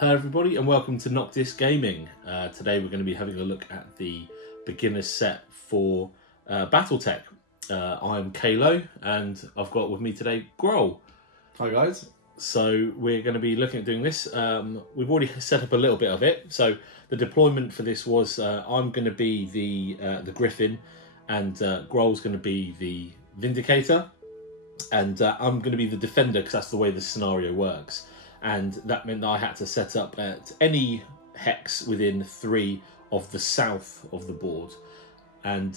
Hello everybody and welcome to Noctis Gaming. Today we're going to be having a look at the beginner's set for Battletech. I'm Kaelo and I've got with me today Grohl. Hi guys. So we're going to be looking at doing this. We've already set up a little bit of it. So the deployment for this was I'm going to be the Griffin and Grohl's going to be the Vindicator, and I'm going to be the Defender because that's the way the scenario works. And that meant that I had to set up at any hex within 3 of the south of the board. And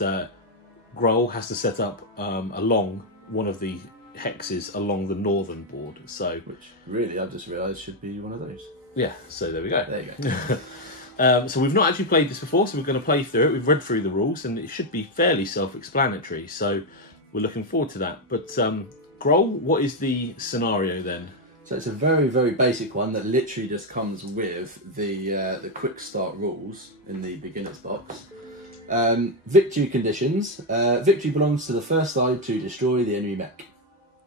Grohl has to set up along one of the hexes along the northern board. So, which really I've just realised should be one of those. Yeah, so there we go. There you go. So we've not actually played this before, so we're going to play through it. We've read through the rules and it should be fairly self-explanatory. So we're looking forward to that. But Grohl, what is the scenario then? So it's a very, very basic one that literally just comes with the quick start rules in the beginner's box. Victory conditions. Victory belongs to the first side to destroy the enemy mech.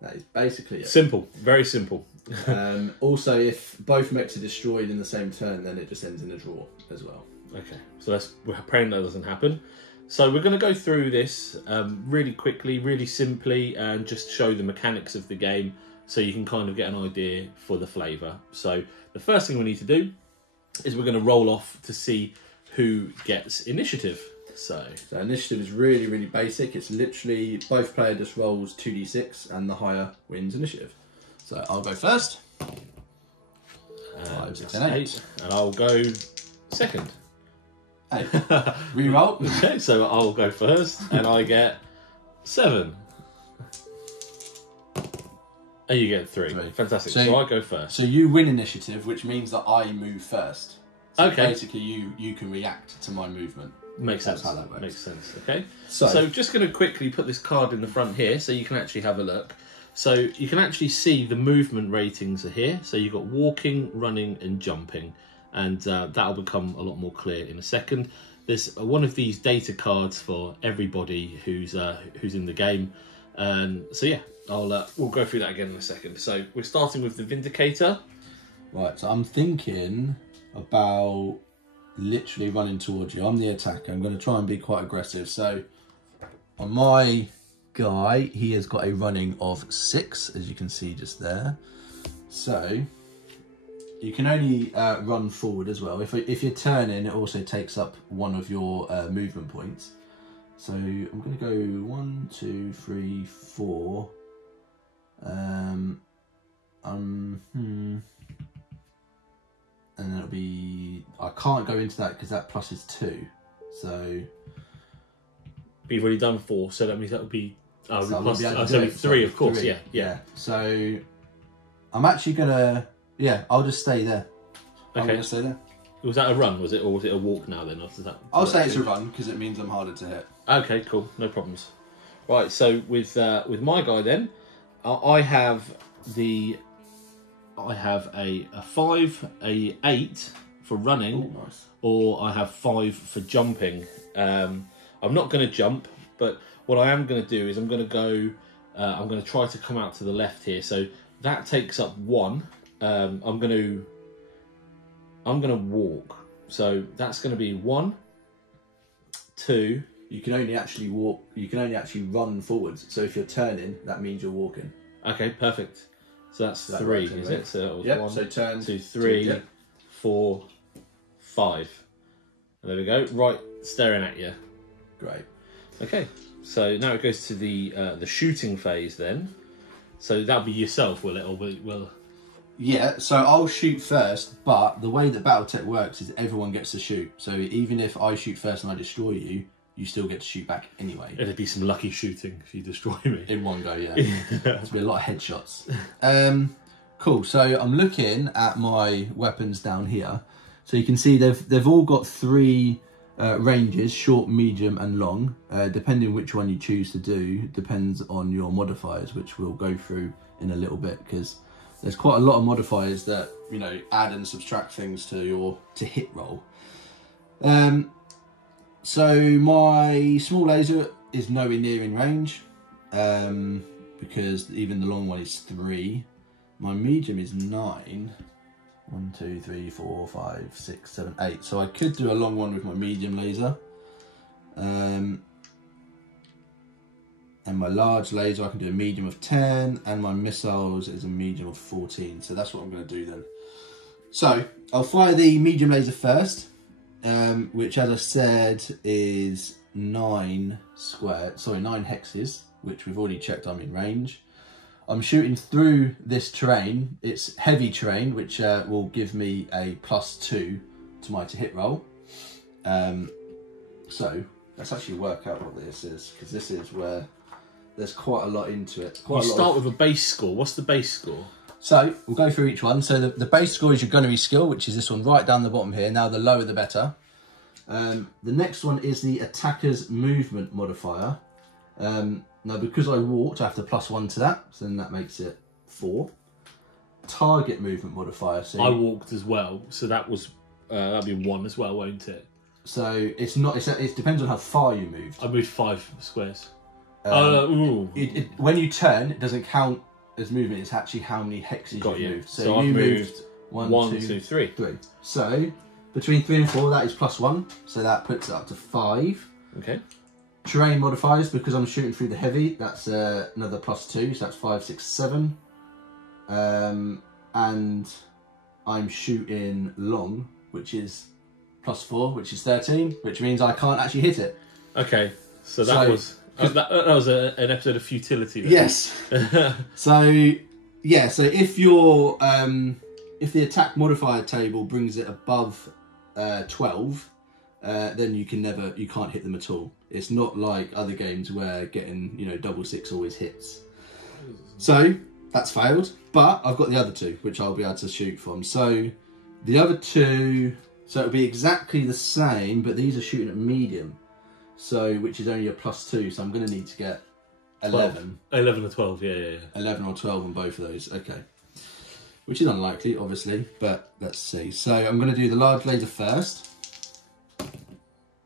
That is basically it. Simple, very simple. Also, if both mechs are destroyed in the same turn, then it just ends in a draw as well. Okay, so we're praying that doesn't happen. So we're going to go through this really quickly, really simply, and just show the mechanics of the game, so you can kind of get an idea for the flavour. So the first thing we need to do is we're going to roll off to see who gets initiative. So initiative is really, really basic. It's literally both player just rolls 2d6 and the higher wins initiative. So I'll go first. 5, 6 and 8. And I'll go second. 8. Reroll. Okay, so I'll go first and I get 7. And you get 3. Fantastic. So I go first. So you win initiative, which means that I move first. So okay. Basically, you can react to my movement. Makes sense. That's how that works. Makes sense. Okay. So just going to quickly put this card in the front here, so you can actually have a look. So you can actually see the movement ratings are here. So you've got walking, running, and jumping, and that'll become a lot more clear in a second. There's one of these data cards for everybody who's in the game. So yeah. We'll go through that again in a second. So we're starting with the Vindicator. Right, so I'm thinking about literally running towards you. I'm the attacker. I'm going to try and be quite aggressive. So on my guy, he has got a running of 6, as you can see just there. So you can only run forward as well. If you're turning, it also takes up one of your movement points. So I'm going to go 1, 2, 3, 4. And then it'll be, I can't go into that because that plus is 2. So but you've already done 4, so that means that would be so plus, so 3, of course. 3. Yeah. So I'm actually gonna, I'll just stay there. Okay. I'm gonna stay there. Was that a run? Was it, or was it a walk now? Then after that, I'll say it's a run because it means I'm harder to hit. Okay, cool, no problems. Right, so with my guy then, I have a 5, a 8 for running. Ooh, nice. Or I have 5 for jumping. I'm not going to jump, but what I am going to do is I'm going to go. I'm going to try to come out to the left here. So that takes up 1. I'm going to walk. So that's going to be 1, 2. You can only actually walk. You can only actually run forwards. So if you're turning, that means you're walking. Okay, perfect. So that's 3, is it? So yep. 1, so turn 2, 3, 2, yep. 4, 5. And there we go. Right, staring at you. Great. Okay, so now it goes to the shooting phase then. So that'll be yourself, will it? Or will? Yeah. So I'll shoot first, but the way that Battletech works is everyone gets to shoot. So even if I shoot first and I destroy you, you still get to shoot back anyway. It'd be some lucky shooting if you destroy me. In one go, yeah. There'll be a lot of headshots. Cool, so I'm looking at my weapons down here. So you can see they've all got 3 ranges, short, medium and long. Depending which one you choose to do, depends on your modifiers, which we'll go through in a little bit, because there's quite a lot of modifiers that, add and subtract things to your hit roll. So my small laser is nowhere near in range, because even the long one is 3. My medium is 9, 1, 2, 3, 4, 5, 6, 7, 8. So I could do a long one with my medium laser. And my large laser, I can do a medium of 10, and my missiles is a medium of 14. So that's what I'm going to do then. So I'll fire the medium laser first, which, as I said, is 9 hexes, which we've already checked I'm in range. I'm shooting through this terrain. It's heavy terrain, which will give me a +2 to my to hit roll. So let's actually work out what this is, because this is where there's quite a lot into it. You start with a base score. What's the base score? So we'll go through each one. So the base score is your gunnery skill, which is this one right down the bottom here. Now the lower the better. The next one is the attacker's movement modifier. Now because I walked, I have to +1 to that, so then that makes it 4. Target movement modifier. So I walked as well, so that was that'd be 1 as well, won't it? So it's not. It depends on how far you moved. I moved 5 squares. When you turn, it doesn't count as movement. It's actually how many hexes you've moved. So I've moved 1, 2, 3. So between 3 and 4, that is +1. So that puts it up to 5. Okay. Terrain modifiers, because I'm shooting through the heavy, that's another +2, so that's 5, 6, 7. And I'm shooting long, which is +4, which is 13, which means I can't actually hit it. Okay, so that was an episode of futility then. Yes. So yeah, so if your if the attack modifier table brings it above 12, then you can't hit them at all. It's not like other games where getting, double 6 always hits. So that's failed, but I've got the other 2, which I'll be able to shoot from. So the other 2, so it'll be exactly the same, but these are shooting at medium, so which is only a +2. So I'm going to need to get 11. 11 or 12, yeah. 11 or 12 on both of those. Okay, which is unlikely, obviously, but let's see. So I'm going to do the large laser first.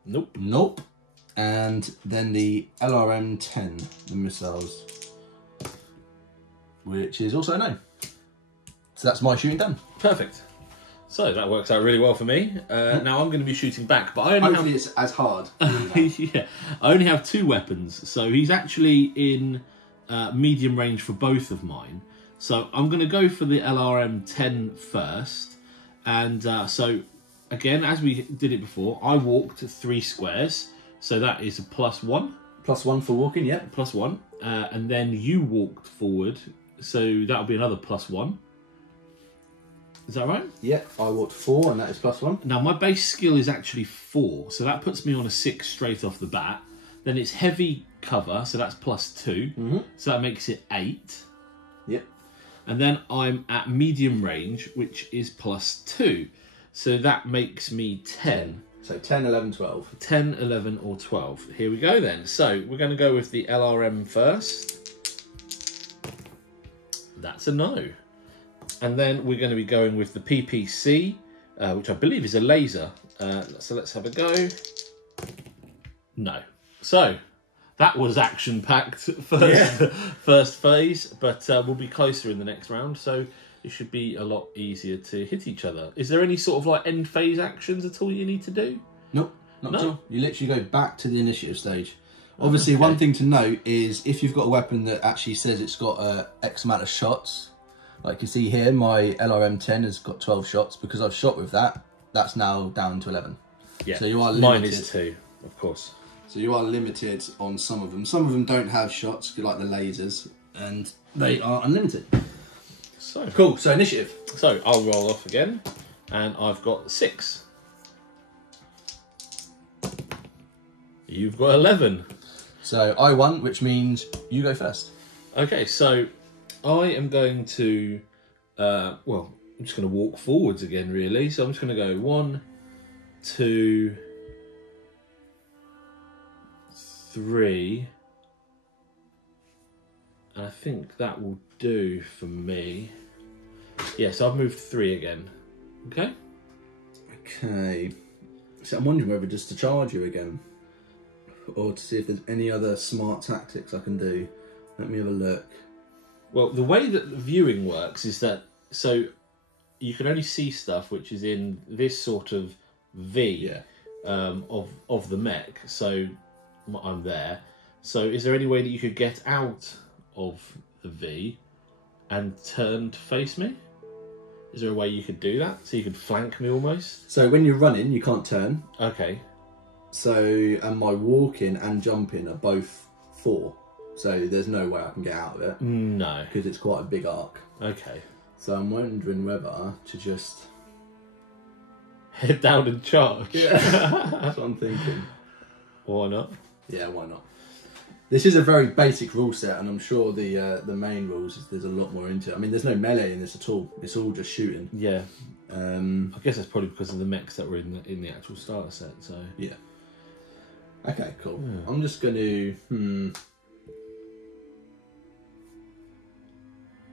Nope. And then the LRM-10, the missiles, which is also a no. So that's my shooting done. Perfect. So that works out really well for me. Now I'm going to be shooting back, but hopefully it's as hard. Yeah, I only have 2 weapons, so he's actually in medium range for both of mine. So I'm going to go for the LRM-10 first, and so again, as we did it before, I walked 3 squares. So that is a +1. +1 for walking, yeah. +1. And then you walked forward, so that'll be another +1. Is that right? Yeah, I walked 4, and that is +1. Now my base skill is actually 4, so that puts me on a 6 straight off the bat. Then it's heavy cover, so that's +2. So that makes it 8. Yep. And then I'm at medium range, which is +2. So that makes me 10. So 10, 11, 12. 10, 11 or 12. Here we go then. So we're going to go with the LRM first. That's a no. And then we're going to be going with the PPC, which I believe is a laser. So let's have a go. No. So that was action-packed first phase, but we'll be closer in the next round. So it should be a lot easier to hit each other. Is there any sort of like end phase actions at all you need to do? Nope, not at all. You literally go back to the initiative stage. Obviously, one thing to note is if you've got a weapon that actually says it's got X amount of shots, like you see here, my LRM-10 has got 12 shots. Because I've shot with that, that's now down to 11. Yeah, so you are limited. Mine is 2, of course. So you are limited on some of them. Some of them don't have shots, like the lasers, and they are unlimited. So cool. So initiative. So I'll roll off again, and I've got 6. You've got 11. So I won, which means you go first. Okay, so I am going to, well, I'm just going to walk forwards again, really. So I'm just going to go 1, 2, 3. And I think that will do for me. Yeah, so I've moved 3 again. Okay? Okay. So I'm wondering whether just to charge you again, or to see if there's any other smart tactics I can do. Let me have a look. Well, the way that the viewing works is that, so you can only see stuff which is in this sort of V of the mech. So I'm there. So is there any way that you could get out of the V and turn to face me? Is there a way you could do that? So you could flank me almost? So when you're running, you can't turn. Okay. So, and my walking and jumping are both 4. So there's no way I can get out of it. No. Because it's quite a big arc. Okay. So I'm wondering whether to just... head down and charge. Yeah, that's what I'm thinking. Why not? Yeah, why not? This is a very basic rule set, and I'm sure the main rules there's a lot more into it. I mean, there's no melee in this at all. It's all just shooting. Yeah. I guess that's probably because of the mechs that were in the actual starter set. So yeah. Okay, cool. Yeah. I'm just going to.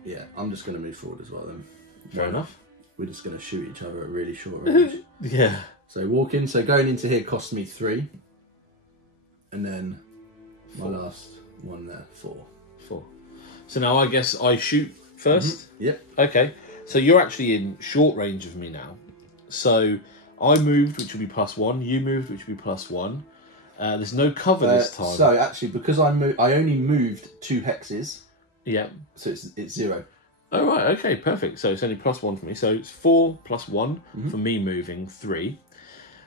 Yeah, I'm just going to move forward as well then. Fair enough. We're just going to shoot each other at really short range. Yeah. So walking. So going into here costs me 3, and then. 4. My last one there, 4. So now I guess I shoot first? Yep. Okay. So you're actually in short range of me now. So I moved, which will be +1. You moved, which will be +1. There's no cover this time. So actually, because I only moved 2 hexes. Yeah. So it's 0. Oh, right. Okay, perfect. So it's only +1 for me. So it's 4 + 1 for me moving 3.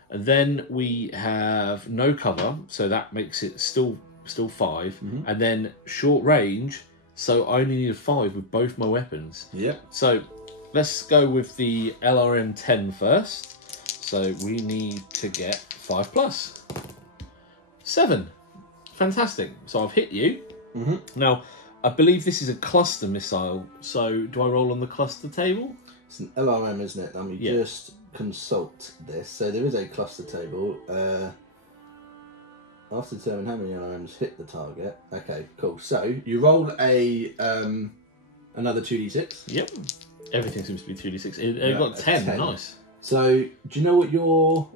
And then we have no cover. So that makes it still 5, and then short range, so I only need a 5 with both my weapons. Yep. So let's go with the LRM-10 first. So we need to get 5+. 7. Fantastic. So I've hit you. Now, I believe this is a cluster missile, so do I roll on the cluster table? It's an LRM, isn't it? Let me just consult this. So there is a cluster table. After determining how many LRMs hit the target. Okay, cool. So you roll another 2d6. Yep. Everything seems to be 2d6. It got 10. Nice. So do you know what your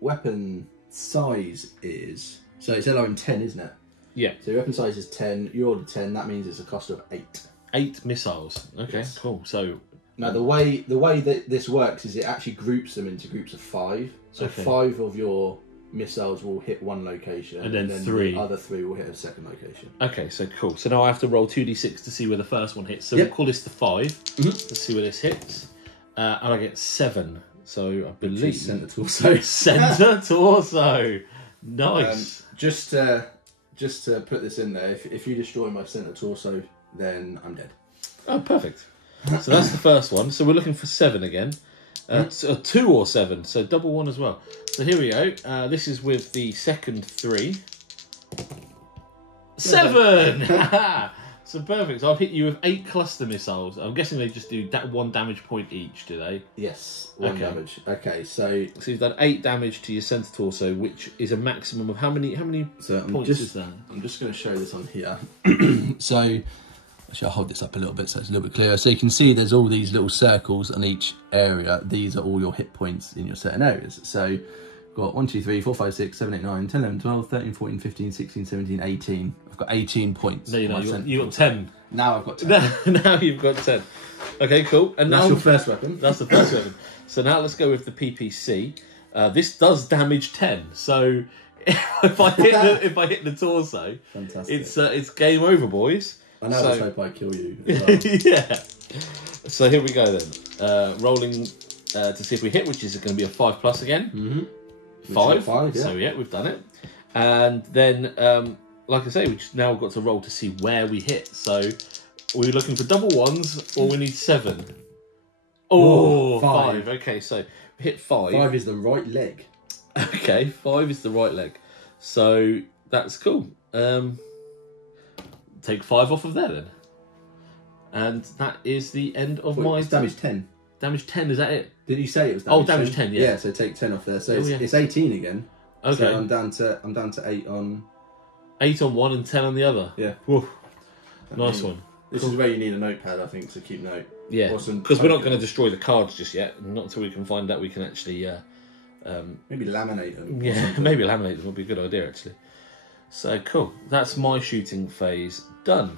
weapon size is? So it's LRM-10, isn't it? Yeah. So your weapon size is 10. You ordered 10. That means it's a cost of 8. 8 missiles. Okay, yes. Cool. So now the way that this works is it actually groups them into groups of 5. So 5 of your missiles will hit one location, and then 3. The other 3 will hit a second location. Okay, so cool. So now I have to roll 2d6 to see where the first one hits. So we'll call this the 5. Let's see where this hits. And I get 7. So I believe centre torso. Centre torso. Nice. Just to put this in there, if you destroy my centre torso, then I'm dead. Oh, perfect. So that's the first one. So we're looking for 7 again. 2 or 7, so double 1 as well. So here we go. This is with the second 3. 7! So perfect. So I've hit you with 8 cluster missiles. I'm guessing they just do that 1 damage point each, do they? Yes, 1 damage. Okay, so you've done 8 damage to your centre torso, which is a maximum of how many points is that? I'm just going to show this on here. So actually, I'll hold this up a little bit so it's a little bit clearer. So you can see there's all these little circles on each area. These are all your hit points in your certain areas. So you've got 1, 2, 3, 4, 5, 6, 7, 8, 9, 10, 11, 12, 13, 14, 15, 16, 17, 18. I've got 18 points. No, you got 10. Now I've got 10. Now you've got 10. Okay, cool. And that's your first weapon. That's the first weapon. So now let's go with the PPC. This does damage 10. So if I hit the torso, fantastic. It's game over, boys. I know. Let's hope I kill you as well. Yeah. So here we go then. Rolling to see if we hit, which is going to be a 5+ again. 5. Yeah. So yeah, we've done it. And then, like I say, we just now got to roll to see where we hit. So we're looking for double 1s, or we need 7. Oh, 5. Okay, so we hit 5. 5 is the right leg. Okay, 5 is the right leg. So that's cool. Take 5 off of there then. And that is the end of my... It's damage 10. Damage 10, is that it? Did you say it was damage 10? Oh, damage 10, yeah. Yeah, so take 10 off there. So it's 18 again. Okay. So I'm down to 8 on... 8 on one and 10 on the other. Yeah. Woof. Nice one. This is where you need a notepad, I think, to keep note. Yeah, because we're not going to destroy the cards just yet. Not until we can find out we can actually... maybe laminate them. Yeah, maybe laminate them would be a good idea, actually. So, cool. That's my shooting phase done.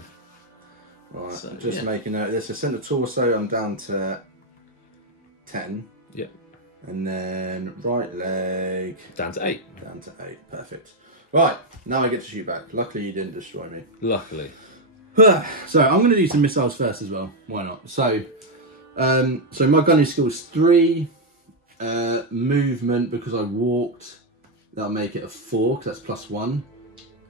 Right, so, just making note. There's a centre torso. I'm down to 10. Yep. And then right leg Down to 8. down to 8. Perfect. Right, now I get to shoot back. Luckily you didn't destroy me. Luckily. So I'm going to do some missiles first as well. Why not? So, so my gunning skill is 3. Movement, because I walked, that'll make it a 4, because that's +1.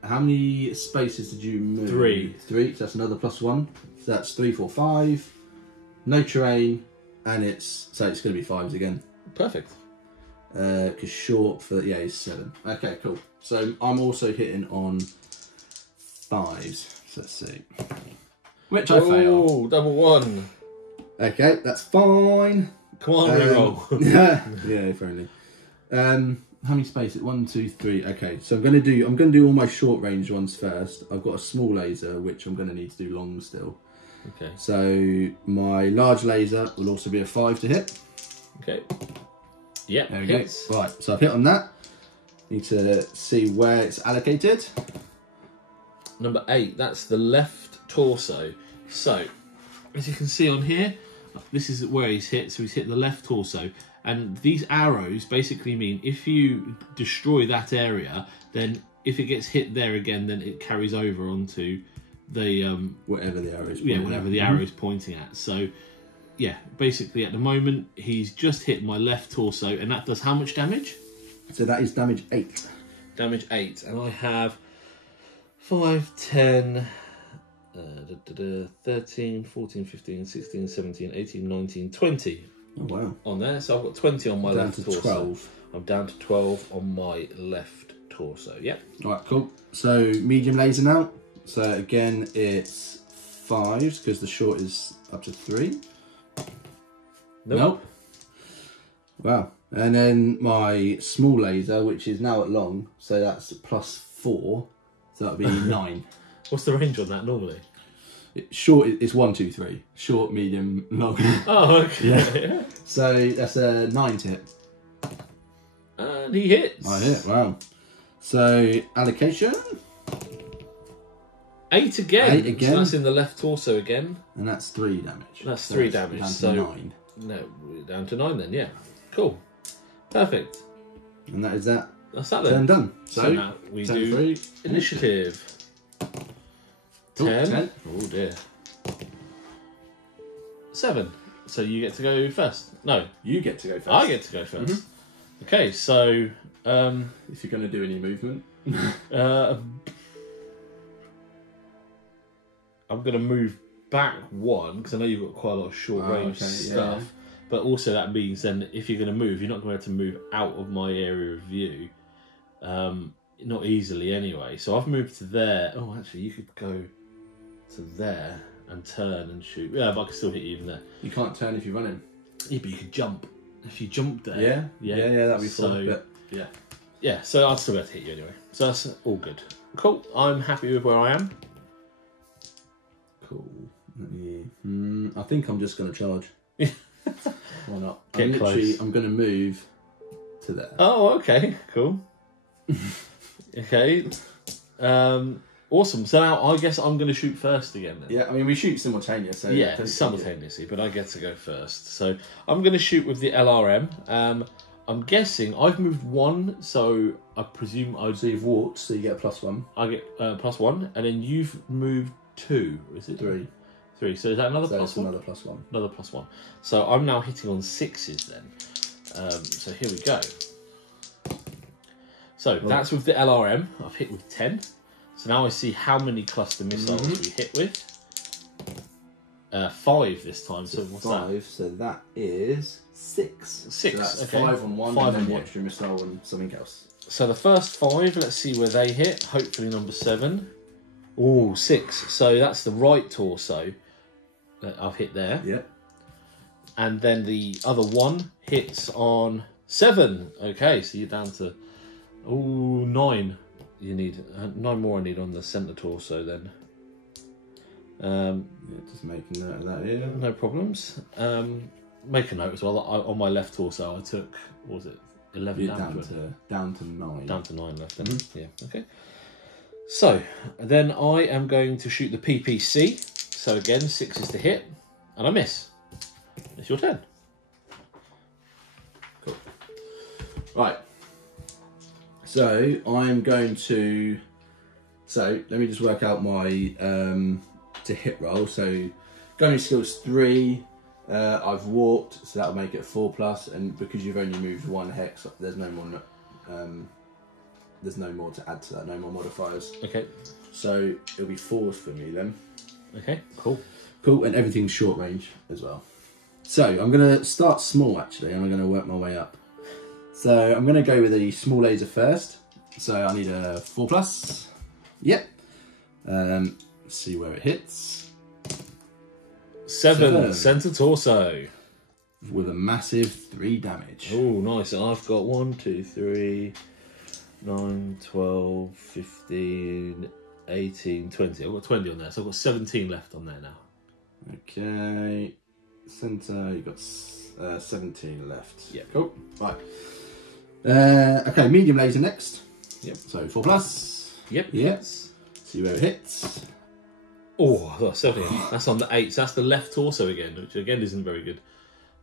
How many spaces did you move? 3. 3, so that's another +1. So that's 3, 4, 5. No terrain, and it's going to be 5s again. Perfect. Because short for, yeah, is 7. Okay, cool. So I'm also hitting on 5s. So let's see. Which I fail. Oh, double 1. Okay, that's fine. Come on, reroll. Yeah, if only. How many spaces? 1, 2, 3. Okay, so I'm gonna do all my short range ones first. I've got a small laser, which I'm gonna need to do long still. Okay. So my large laser will also be a 5 to hit. Okay. Yep. There we go. Right, so I've hit on that. Need to see where it's allocated. Number 8. That's the left torso. So, as you can see on here, this is where he's hit. So he's hit the left torso. And these arrows basically mean if you destroy that area, then if it gets hit there again, then it carries over onto the whatever the arrow is. Yeah, whatever the arrow is pointing at. So, yeah, basically at the moment he's just hit my left torso, and that does how much damage? So that is damage 8. Damage 8, and I have 5, 10, 13, 14, 15, 16, 17, 18, 19, 20. Oh wow! On there, so I've got 20 on my left torso. 12. I'm down to 12 on my left torso. Yep. All right, cool. So medium laser now. So again, it's 5s because the short is up to 3. Nope. Wow. And then my small laser, which is now at long, so that's +4. So that'll be 9. What's the range on that normally? Short is 1, 2, 3. Short, medium, long. Oh, okay. Yeah. So that's a 9 to hit. And he hits. I hit. Wow. So allocation. 8 again. 8 again. So that's in the left torso again. And that's 3 damage. That's 3 damage. Down to so 9. No, we're down to 9 then. Yeah. Cool. Perfect. And that is that. That's that then. Turn done. So now we do initiative. 10. Oh dear. 7. So you get to go first. No, You get to go first. I get to go first. Okay, so If you're going to do any movement. I'm going to move back 1 because I know you've got quite a lot of short range stuff. Yeah. But also that means then if you're going to move, you're not going to be able to move out of my area of view. Not easily anyway. So I've moved to there. Oh, actually, you could go to there and turn and shoot. Yeah, but I can still hit you even there. You can't turn if you're running. Yeah, but you could jump. If you jump there. Yeah, that'd be fun. But yeah, so I'll still be able to hit you anyway. So that's all good. Cool. I'm happy with where I am. Cool. I think I'm just going to charge. Why not? I'm going to move to there. Oh, okay. Cool. Okay. Awesome. So now I guess I'm going to shoot first again then. Yeah, I mean, we shoot simultaneous. So yeah, simultaneously, but I get to go first. So I'm going to shoot with the LRM. I'm guessing I've moved 1, so I presume So you've walked, so you get a +1. I get +1, and then you've moved 2, is it? 3. 3. So is that another So +1? it's another +1. Another +1. So I'm now hitting on 6s then. So here we go. So that's with the LRM. I've hit with 10. So now I see how many cluster missiles we hit with. 5 this time. So what's 5, that? so that is 6. 6. So that's okay. 5 on 1, 5 and then on the 1. extra missile and something else. So the first 5, let's see where they hit. Hopefully number 7. Oh, 6. So that's the right torso that I've hit there. Yep. And then the other 1 hits on 7. Okay, so you're down to 9. You need 9 more. I need on the centre torso then. Just making note of that here. No problems. Make a note as well. On my left torso, I took, what was it, 11 damage? Down to 9. Down to 9 left. Then. Yeah. Okay. So then I am going to shoot the PPC. So again, 6 is to hit, and I miss. It's your turn. Right. So I'm going to. So let me just work out my to hit roll. So gunnery skills 3. I've walked, so that'll make it 4+. And because you've only moved 1 hex, there's no more. There's no more to add to that. No more modifiers. Okay. So it'll be 4s for me then. Okay. Cool. Cool, and everything's short range as well. So I'm going to start small actually, and I'm going to work my way up. So I'm going to go with a small laser first. So I need a 4+. Yep. Let's see where it hits. 7. Center torso. With a massive 3 damage. Oh, nice. And I've got 1, 2, 3, 9, 12, 15, 18, 20. I've got 20 on there, so I've got 17 left on there now. Okay. Center, you've got 17 left. Yeah. Cool. Right. Okay, medium laser next. Yep. So 4+. Yep. Yes. See where it hits. Oh, I've got 17. That's on the 8. So that's the left torso again, which again isn't very good.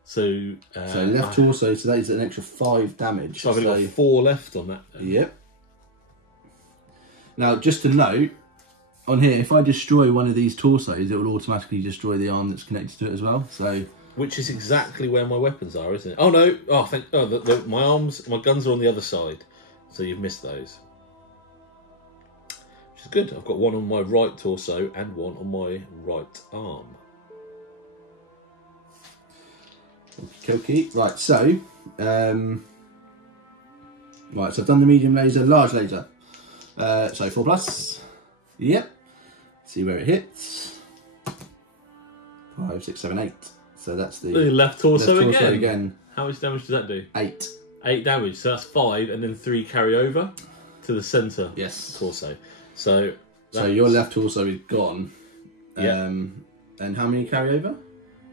So left torso, so that is an extra 5 damage. So I've only got 4 left on that. Yep. Now, just to note, on here, if I destroy one of these torsos, it will automatically destroy the arm that's connected to it as well. So, which is exactly where my weapons are, isn't it? Oh no! My guns are on the other side, so you've missed those. Which is good. I've got 1 on my right torso and 1 on my right arm. Okay. Right. So, so I've done the medium laser, large laser. So 4+. Yep. See where it hits. 5, 6, 7, 8. So that's the left torso, left torso again. How much damage does that do? 8. 8 damage. So that's 5, and then 3 carry over to the centre. Yes. Torso. So your left torso is gone. Yeah. And how many carry over?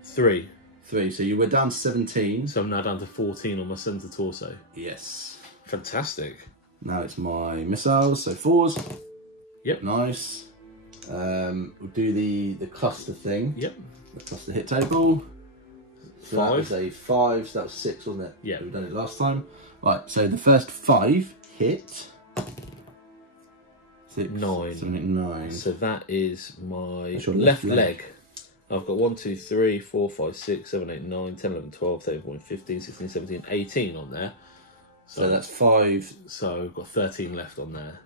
3. 3. So you were down to 17. So I'm now down to 14 on my centre torso. Yes. Fantastic. Now it's my missiles. So 4s. Yep. Nice. We'll do the cluster thing. Yep. The cluster hit table. So 5. that was a 5. So that was 6, wasn't it? Yeah. We've done it last time. Right. So the first 5 hit. 6, 9. 7, 8, 9. So that is my That's your left left leg. I've got 1, 2, 3, 4, 5, 6, 7, 8, 9, 10, 11, 12, 13, 14, 15, 16, 17, 18 on there. So that's 5. So I've got 13 left on there.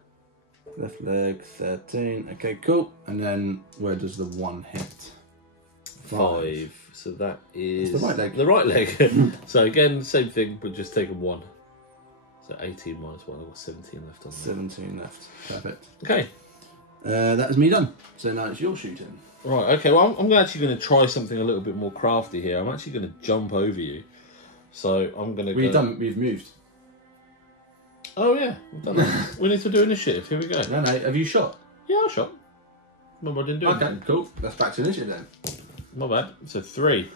Left leg, 13. Okay, cool. And then where does the 1 hit? 5. So that is the right leg. The right leg. So again, same thing, but just take a 1. So 18 minus 1. I've got 17 left on there. 17 left. Perfect. Okay. That is me done. So now it's your shooting. Right, okay, well, I'm actually going to try something a little bit more crafty here. I'm actually going to jump over you. So I'm going to We've moved. Oh, yeah, we've done that. We need to do initiative. Here we go. No, have you shot? Yeah, I shot. Remember, I didn't do it. Okay, cool. That's back to initiative then. My bad. So 3.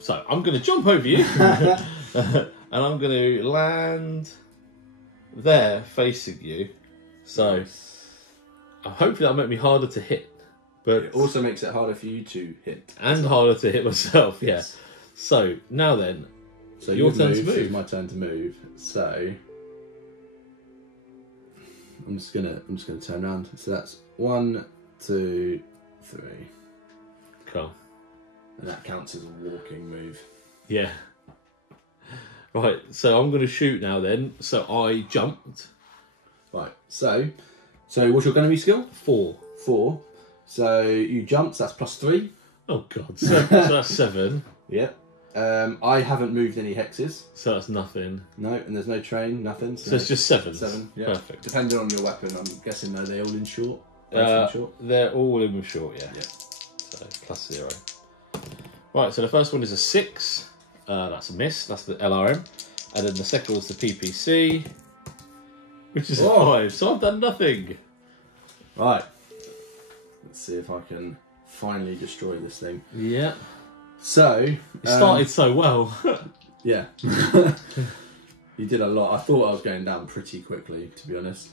So I'm going to jump over you. And I'm going to land there facing you. So hopefully that'll make me harder to hit. But it also makes it harder for you to hit. And harder to hit myself, yeah. Yes. So now then, so your turn to move. It's my turn to move. So I'm just gonna turn around. So that's 1, 2, 3. Cool. And that counts as a walking move. Yeah. Right, so I'm going to shoot now then. So I jumped. Right, so what's your gunnery skill? 4. 4. So you jumped, so that's +3. Oh god, so that's 7. Yep. I haven't moved any hexes. So that's nothing. No, and there's no train, nothing. So it's just 7. 7, yeah. Perfect. Depending on your weapon, I'm guessing are they all in short? They're all in with short, yeah. So +0. Right, so the first one is a 6. That's a miss. That's the LRM. And then the second one's the PPC, which is a 5. So I've done nothing. Right. Let's see if I can finally destroy this thing. Yeah. So it started so well. Yeah. You did a lot. I thought I was going down pretty quickly, to be honest.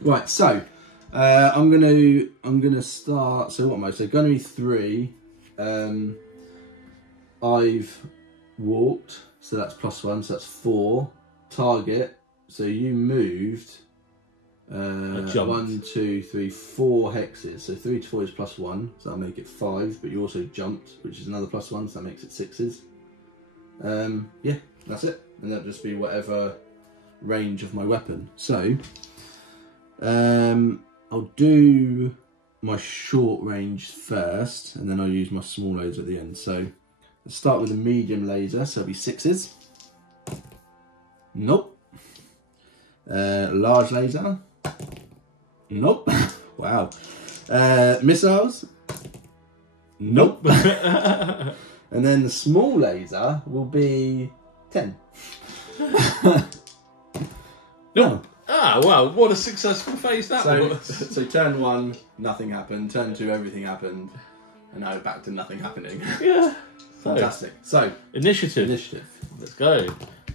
Right, so I'm gonna start. So what am I? So gunnery 3. I've walked, so that's +1, so that's 4. Target, so you moved 1, 2, 3, 4 hexes. So 3 to 4 is +1, so that'll make it 5. But you also jumped, which is another +1, so that makes it 6s. Yeah, that's it, and that'll just be whatever range of my weapon. So I'll do my short range first, and then I'll use my small laser at the end. So let's start with a medium laser, so it'll be 6s. Nope. Large laser. Nope. Wow. Missiles. Nope. And then the small laser will be 10. Nope. Ah, wow, what a successful phase that was. So turn 1, nothing happened. Turn 2, everything happened. And now back to nothing happening. Yeah. Fantastic. So, initiative. Initiative. Let's go.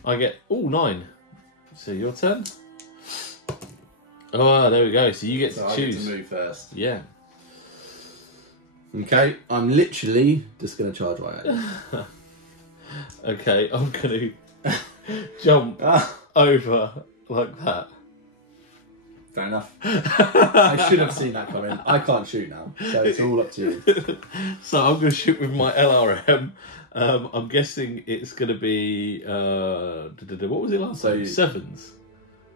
I get 9. So your turn. Oh, there we go. So you get to choose. I get to move first. Yeah. Okay, I'm literally just going to charge right at you. Okay, I'm going to jump over like that. Fair enough. I should have seen that coming. I can't shoot now, so it's all up to you. So I'm going to shoot with my LRM. I'm guessing it's going to be... what was it last time? 7s.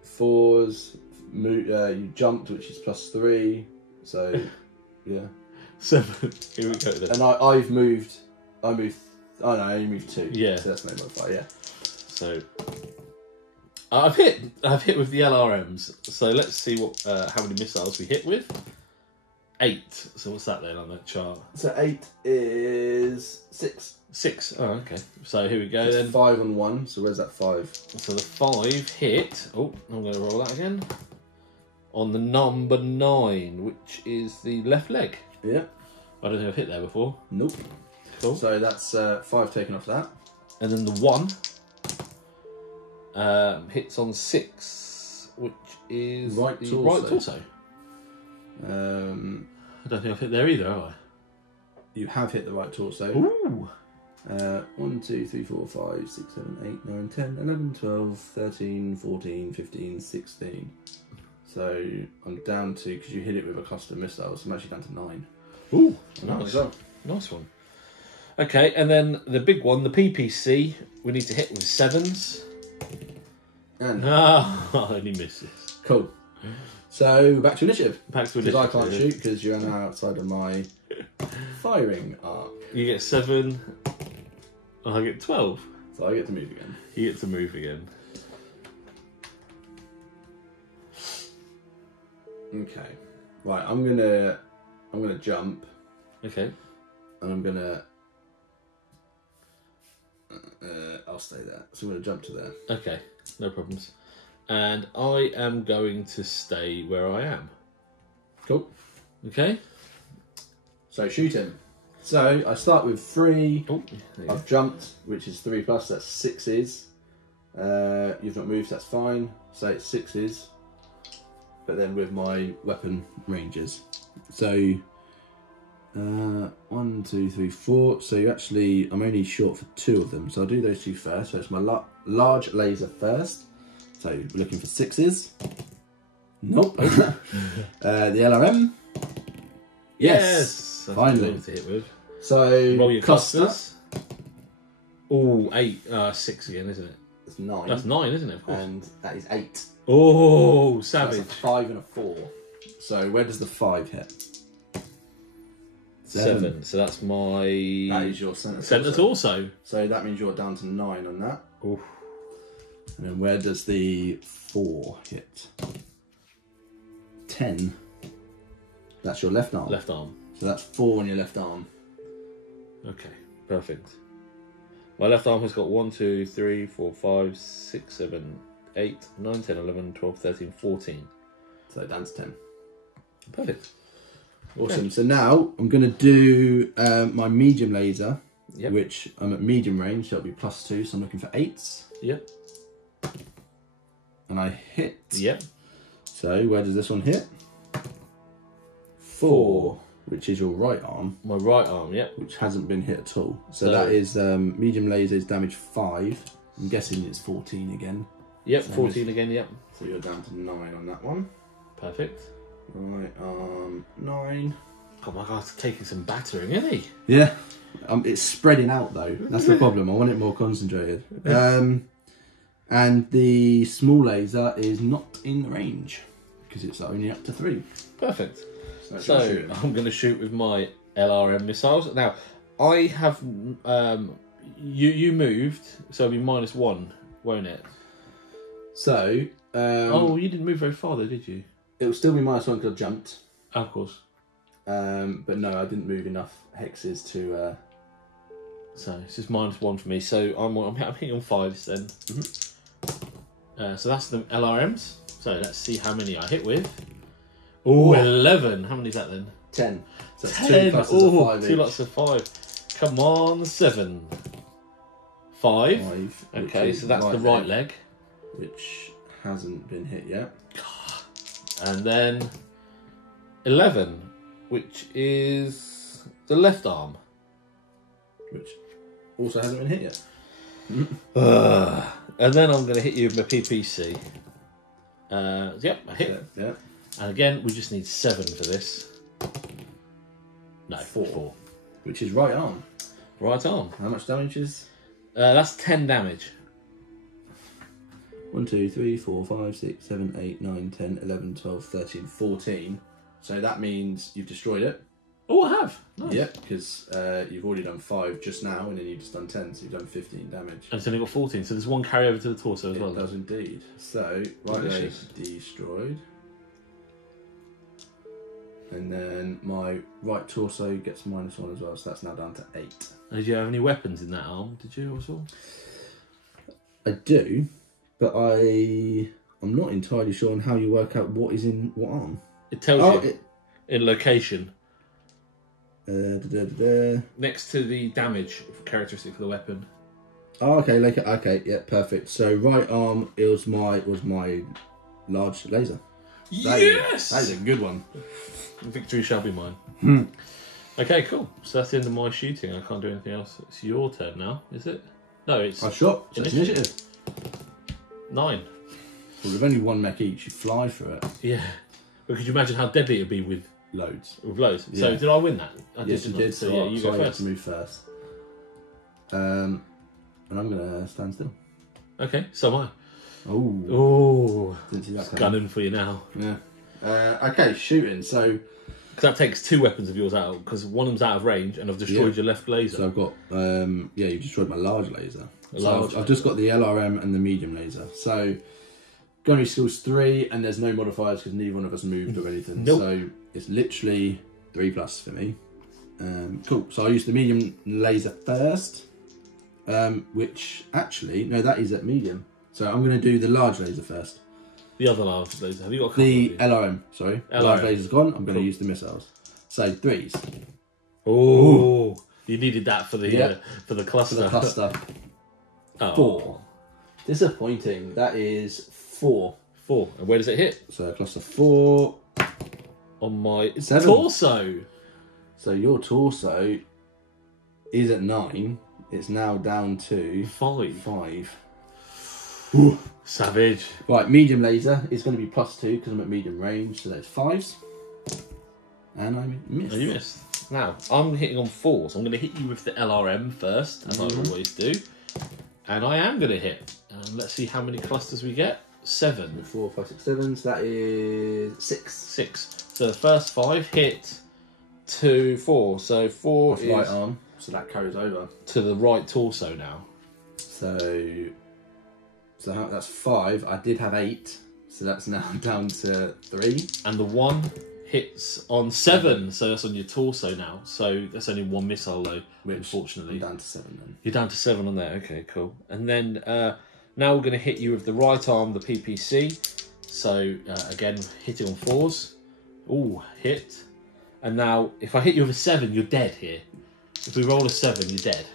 4s. You jumped, which is +3. So, yeah. 7. Here we go then. And I've moved... Oh no, I only moved 2. Yeah. So that's no modifier, yeah. So... I've hit with the LRMs. So let's see what how many missiles we hit with. 8. So what's that then on that chart? So 8 is 6. 6. Oh, okay. So here we go It's then. 5 and 1. So where's that 5? So the 5 hit. Oh, I'm going to roll that again. On the number 9, which is the left leg. Yeah. I don't think I've hit there before. Nope. Cool. So that's 5 taken off that. And then the 1 hits on 6, which is right the torso. right torso. I don't think I've hit there either, have I? You have hit the right torso. Ooh. 1, 2, 3, 4, 5, 6, 7, 8, 9, 10, 11, 12, 13, 14, 15, 16. So I'm down to, because you hit it with a cluster of missiles, I'm actually down to 9. Ooh, nice. Nice one. Okay, and then the big one, the PPC, we need to hit with 7s. And only misses. Cool. So back to initiative. Back to Because initiative. I can't shoot because you're now outside of my firing arc. You get 7. I get 12. So I get to move again. You get to move again. Okay. Right, I'm gonna jump. Okay. And I'm gonna I'll stay there. So I'm gonna jump to there. Okay, no problems. And I am going to stay where I am. Cool. Okay. So shoot him. So I start with 3. Oh, there you I've jumped, which is 3+, that's 6s. You've not moved, that's fine. So it's 6s. But then with my weapon ranges. So 1, 2, 3, 4. So you actually, I'm only short for 2 of them. So I'll do those 2 first. So it's my large laser first. So we're looking for 6s. Nope. The LRM. Yes. Finally. To hit with. So roll your cluster. clusters. Oh, 8. 6 again, isn't it? That's 9. That's 9, isn't it? Of course. And that is 8. Oh, savage. That's a 5 and a 4. So where does the 5 hit? 7. So that's my... That is your centre torso. So that means you're down to 9 on that. Oof. And then where does the 4 hit? 10. That's your left arm. Left arm. So that's 4 on your left arm. Okay, perfect. My left arm has got 1, 2, 3, 4, 5, 6, 7, 8, 9, 10, 11, 12, 13, 14. So down to 10. Perfect. Awesome. Okay. So now I'm going to do my medium laser, Yep. which I'm at medium range, so it'll be +2, so I'm looking for 8s. Yep. And I hit. Yep. So where does this one hit? 4. which is your right arm. My right arm, yep. Which hasn't been hit at all. So that is medium laser is damage 5. I'm guessing it's 14 again. Yep, so 14 again, yep. So you're down to 9 on that one. Perfect. Right arm, 9. Oh my god, it's taking some battering, isn't he? Yeah. It's spreading out though. That's the problem. I want it more concentrated. And the small laser is not in range because it's only up to 3. Perfect. So I'm going to shoot with my LRM missiles. Now, I have you moved, so it'll be -1, won't it? So oh, you didn't move very far though, did you? It will still be -1 because I jumped. Oh, of course. But no, I didn't move enough hexes to. So it's just -1 for me. So I'm hitting on 5s then. So that's the LRMs. So let's see how many I hit with. Oh, 11. How many is that then? 10. So that's 10. 2 classes of 5 2 lots of 5. Come on, 7. 5. Okay, so that's the right leg. Which hasn't been hit yet. And then 11, which is the left arm. Which also hasn't been hit yet. And then I'm going to hit you with my PPC. Yep, I hit. Yeah. And again, we just need 7 for this. No, 4. Which is right arm. Right arm. How much damage is? That's 10 damage. 1, 2, 3, 4, 5, 6, 7, 8, 9, 10, 11, 12, 13, 14. So that means you've destroyed it. Oh, I have. Nice. Yep, because you've already done 5 just now, and then you've just done 10, so you've done 15 damage. And it's only got 14, so there's 1 carry over to the torso as well. It does indeed. So, right leg destroyed. And then my right torso gets -1 as well, so that's now down to 8. Did you have any weapons in that arm? Did you also? I do, but I'm not entirely sure on how you work out what is in what arm. It tells you in location. Next to the damage characteristic for the weapon. Oh, okay, okay, yeah, perfect. So right arm was my large laser. Yes, that is a good one. Victory shall be mine. Okay, cool. So that's the end of my shooting. I can't do anything else. It's your turn now, is it? No, it's. I shot. So it's initiative. 9. Well, with only 1 mech each, you fly through it. Yeah. But could you imagine how deadly it'd be with loads? With loads. Yeah. So did I win that? Yes, you did. So yeah, you go I first. have to move first. And I'm gonna stand still. Okay, so am I. Oh. Didn't see that gunning for you now. Yeah. Okay, shooting. So. Because that takes 2 weapons of yours out, because one of them's out of range, and I've destroyed your left laser. So I've got, yeah, you've destroyed my large laser. I've just got the LRM and the medium laser. So, gunnery skills 3, and there's no modifiers because neither one of us moved or anything. Nope. So, it's literally 3+ for me. Cool. So, I use the medium laser first, which actually, no, that is at medium. So, I'm going to do the large laser first. The other large laser. Have you got a couple The LRM, sorry. LRM. Large laser's gone. I'm going to use the missiles. So 3s. Oh, you needed that for the cluster. For the cluster. Oh. 4. Disappointing. That is 4. 4. And where does it hit? So cluster 4 on my 7. Torso. So your torso is at 9. It's now down to 5. Ooh. Savage. Right, medium laser is going to be +2 because I'm at medium range, so that's 5s. And I missed. Oh, you missed. Now, I'm hitting on 4s. I'm going to hit you with the LRM first, as I always do. And I am going to hit. Let's see how many clusters we get. 7. 4, 5, 6, 7. So that is 6. 6. So the first 5 hit 2, 4. So 4 that's is right arm. So that carries over to the right torso now. So that's 5. I did have 8, so that's now down to 3. And the 1 hits on 7, so that's on your torso now. So that's only 1 missile though, unfortunately. I'm down to 7 then. You're down to 7 on there. Okay, cool. And then now we're going to hit you with the right arm, the PPC. So again, hitting on 4s. Ooh, hit. And now if I hit you with a 7, you're dead here. If we roll a 7, you're dead.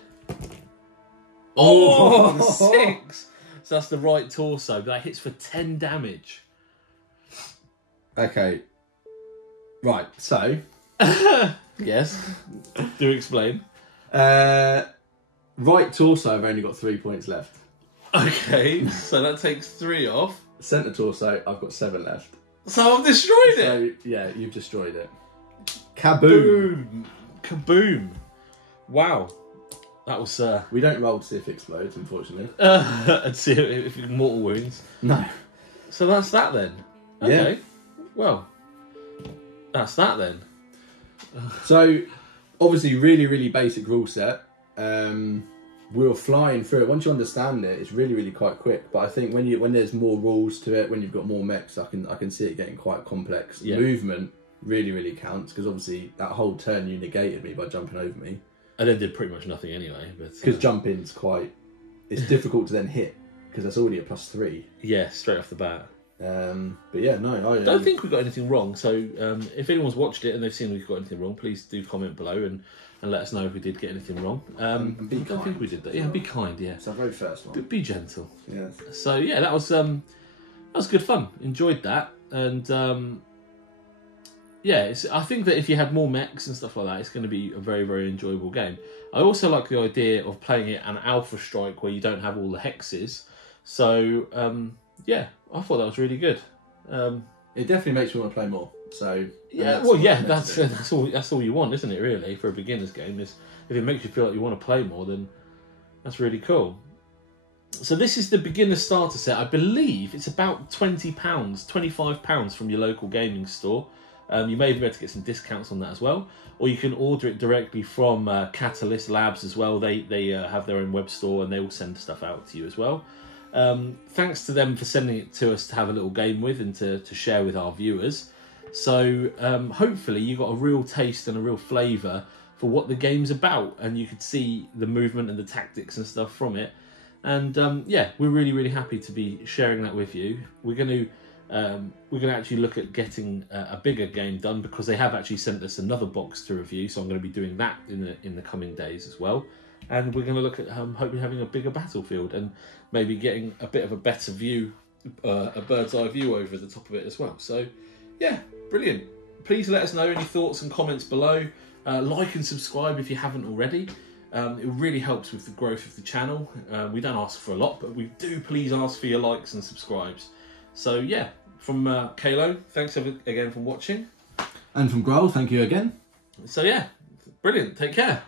Oh, 6. So that's the right torso. That hits for 10 damage. Okay. Right, so Yes. Do explain. Right torso, I've only got 3 points left. Okay, so that takes 3 off. Centre torso, I've got 7 left. So I've destroyed it. So, yeah, you've destroyed it. Kaboom! Boom! Kaboom! Wow. That was... We don't roll to see if it explodes, unfortunately. I'd see if mortal wounds. No. So that's that then. Okay. Yeah. Well, that's that then. So, obviously, really, really basic rule set. We were flying through it. Once you understand it, it's really, really quite quick. But I think when there's more rules to it, when you've got more mechs, I can see it getting quite complex. Yeah. Movement really, really counts because obviously that whole turn you negated me by jumping over me. I then did pretty much nothing anyway. Because jumping's it's difficult to then hit because that's already a +3. Yeah, straight off the bat. But yeah, no, I don't think we got anything wrong. So if anyone's watched it and they've seen we've got anything wrong, please do comment below and let us know if we did get anything wrong. And be I don't think we did that. Yeah, be kind. Yeah, it's our very first one. Be gentle. Yeah. So yeah, that was good fun. Enjoyed that, and yeah, I think that if you had more mechs and stuff like that, it's going to be a very, very enjoyable game. I also like the idea of playing it an alpha strike where you don't have all the hexes. So yeah, I thought that was really good. It definitely makes me want to play more. So yeah, well, yeah, that's all you want, isn't it? Really, for a beginner's game, is if it makes you feel like you want to play more, then that's really cool. So this is the beginner starter set. I believe it's about £20, £25 from your local gaming store. You may be able to get some discounts on that as well, or you can order it directly from Catalyst Labs as well. They have their own web store and they will send stuff out to you as well. Thanks to them for sending it to us to have a little game with and to share with our viewers. So hopefully you got a real taste and a real flavour for what the game's about, and you could see the movement and the tactics and stuff from it. And yeah, we're really, really happy to be sharing that with you. We're going to actually look at getting a bigger game done because they have actually sent us another box to review. So I'm going to be doing that in the coming days as well. And we're going to look at hopefully having a bigger battlefield and maybe getting a bit of a better view, a bird's eye view over the top of it as well. So yeah, brilliant. Please let us know any thoughts and comments below. Like and subscribe if you haven't already. It really helps with the growth of the channel. We don't ask for a lot, but we do please ask for your likes and subscribes. So yeah, from Kaelo, thanks again for watching. And from Grohl, thank you again. So yeah, brilliant. Take care.